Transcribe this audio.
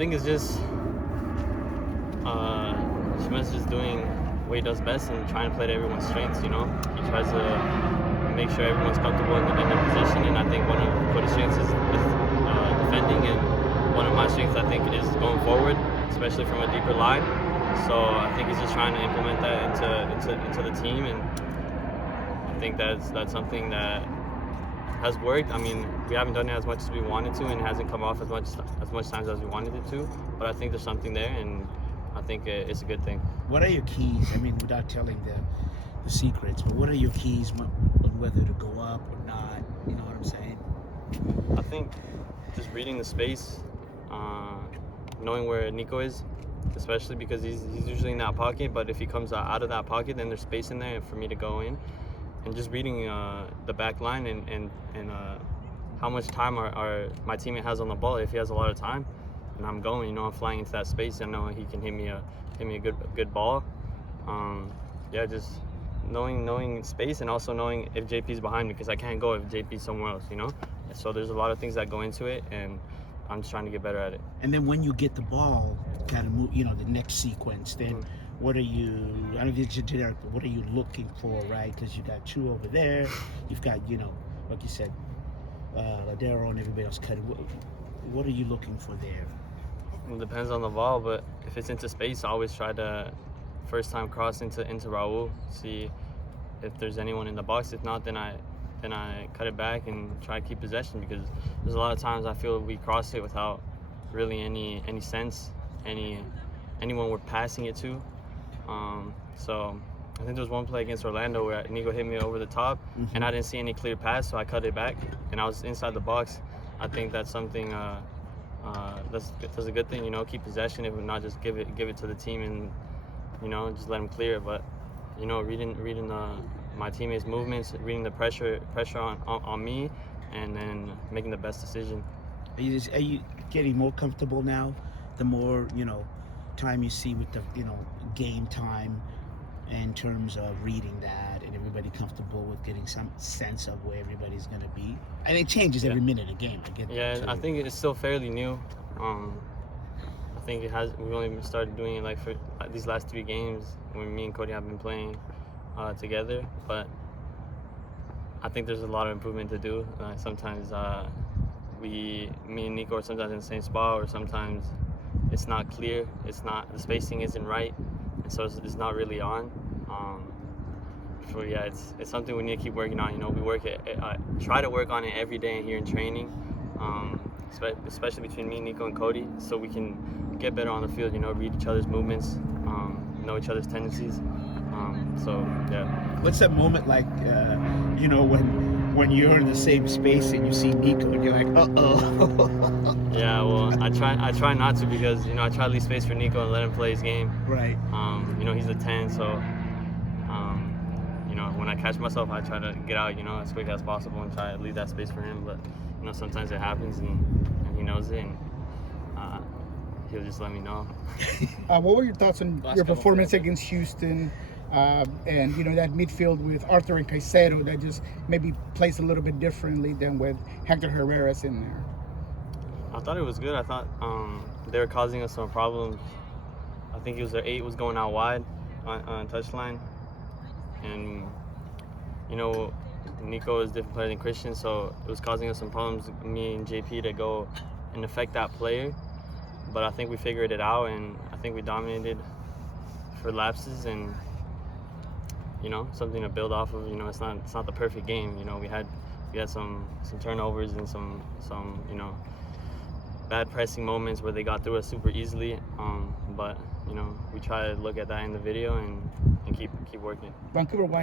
think it's just Shemesh is doing what he does best and trying to play to everyone's strengths. He tries to make sure everyone's comfortable in their position, and I think one of Cody's strengths is defending, and one of my strengths I think is going forward, especially from a deeper line. So I think he's just trying to implement that into the team, and I think that's something that has worked. I mean, we haven't done it as much as we wanted to, and it hasn't come off as much times as we wanted it to. But I think there's something there, and I think it's a good thing. What are your keys? I mean, without telling the secrets, but what are your keys on whether to go up or not? You know what I'm saying? I think just reading the space, knowing where Nico is, especially because he's usually in that pocket. But if he comes out of that pocket, then there's space in there for me to go in. And just reading the back line and how much time my teammate has on the ball. If he has a lot of time, and I'm going, I'm flying into that space. I know he can hit me a good ball. Just knowing space, and also knowing if JP's behind me, because I can't go if JP's somewhere else. So there's a lot of things that go into it, and I'm just trying to get better at it. And then when you get the ball, kind of move, the next sequence, then what are you, I don't know if it's generic, but what are you looking for, right? Because you got Chu over there, you've got, like you said, Ladero and everybody else cutting. What are you looking for there? It depends on the ball, but if it's into space, I always try to first time cross into Raul, see if there's anyone in the box. If not, then I cut it back and try to keep possession, because there's a lot of times I feel we cross it without really any sense, anyone we're passing it to. So I think there was one play against Orlando where Nico hit me over the top, and I didn't see any clear pass, so I cut it back, and I was inside the box. I think that's something that's a good thing, keep possession, if not just give it to the team and just let them clear it. But reading my teammates' movements, reading the pressure on me, and then making the best decision. Are you getting more comfortable now? The more time you see with the game time, in terms of reading that, and everybody comfortable with getting some sense of where everybody's going to be, and it changes every minute of the game. I get that. Yeah, I think it's still fairly new. I think we've only started doing it for these last 3 games when me and Cody have been playing together, but I think there's a lot of improvement to do. Sometimes me and Nico are sometimes in the same spot, or sometimes it's not clear, the spacing isn't right, and so it's not really on. It's something we need to keep working on. We try to work on it every day here in training, especially between me, Nico, and Cody, so we can get better on the field. Read each other's movements, know each other's tendencies. What's that moment like? When you're in the same space and you see Nico and you're like, uh-oh. Yeah, well, I try not to, because I try to leave space for Nico and let him play his game. Right. He's a 10, so when I catch myself, I try to get out as quick as possible and try to leave that space for him. But sometimes it happens, and he knows it, and he'll just let me know. What were your thoughts on your performance against Houston? And that midfield with Arthur and Caicedo, that just maybe plays a little bit differently than with Hector Herrera's in there? I thought it was good. I thought they were causing us some problems. I think their 8 was going out wide on touchline, and Nico is a different player than Christian, so it was causing us some problems, me and JP, to go and affect that player. But I think we figured it out, and I think we dominated for lapses, and something to build off of. It's not the perfect game. We had some turnovers and some bad pressing moments where they got through us super easily. But we try to look at that in the video and keep working. Vancouver, why?